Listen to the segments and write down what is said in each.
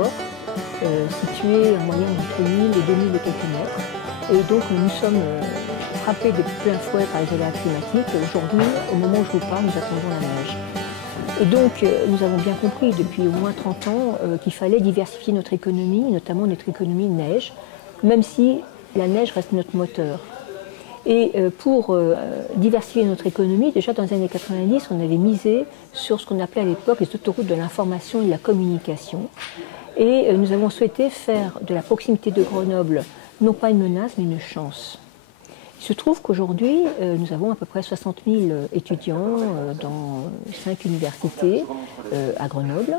fort, situé en moyenne entre 1000 et 2000 et quelques mètres. Et donc nous sommes frappés de plein fouet par les aléas climatiques. Aujourd'hui, au moment où je vous parle, nous attendons la neige. Et donc nous avons bien compris depuis au moins 30 ans qu'il fallait diversifier notre économie, notamment notre économie de neige, même si la neige reste notre moteur. Et pour diversifier notre économie, déjà dans les années 90, on avait misé sur ce qu'on appelait à l'époque les autoroutes de l'information et de la communication. Et nous avons souhaité faire de la proximité de Grenoble, non pas une menace, mais une chance. Il se trouve qu'aujourd'hui, nous avons à peu près 60 000 étudiants dans 5 universités à Grenoble,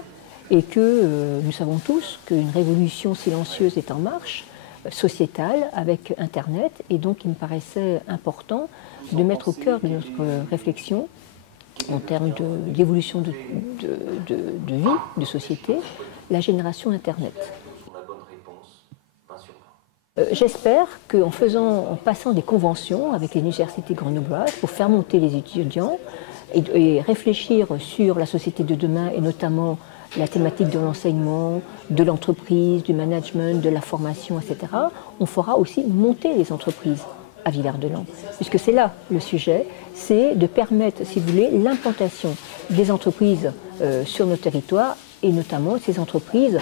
et que nous savons tous qu'une révolution silencieuse est en marche, sociétale, avec Internet, et donc il me paraissait important de mettre au cœur de notre réflexion, en termes d'évolution de vie, de société, la génération Internet. J'espère qu'en passant des conventions avec les universités grenobloises pour faire monter les étudiants et réfléchir sur la société de demain et notamment la thématique de l'enseignement, de l'entreprise, du management, de la formation, etc., on fera aussi monter les entreprises à Villard-de-Lans. Puisque c'est là le sujet, c'est de permettre, si vous voulez, l'implantation des entreprises sur nos territoires et notamment ces entreprises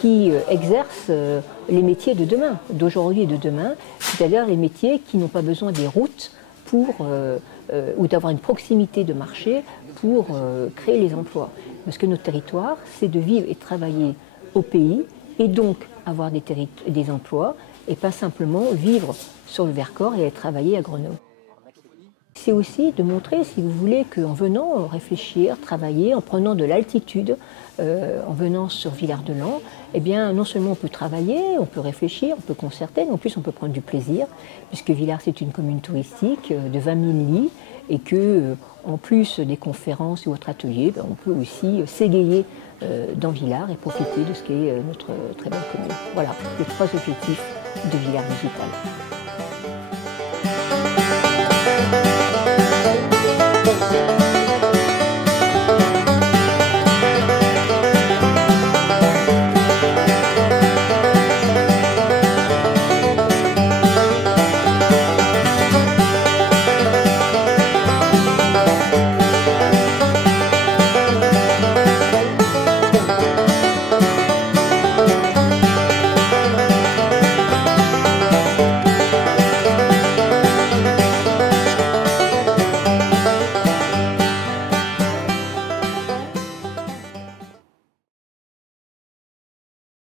qui exercent les métiers de demain, d'aujourd'hui et de demain, c'est-à-dire les métiers qui n'ont pas besoin des routes ou d'avoir une proximité de marché pour créer les emplois. Parce que notre territoire, c'est de vivre et travailler au pays et donc avoir des emplois et pas simplement vivre sur le Vercors et aller travailler à Grenoble. C'est aussi de montrer, si vous voulez, qu'en venant réfléchir, travailler, en prenant de l'altitude, en venant sur Villard-de-Lans, eh bien, non seulement on peut travailler, on peut réfléchir, on peut concerter, mais en plus on peut prendre du plaisir, puisque Villars c'est une commune touristique de 20 000 lits, et que, en plus des conférences ou autres ateliers, on peut aussi s'égayer dans Villars et profiter de ce qu'est notre très belle commune. Voilà, les 3 objectifs de Villars Digital.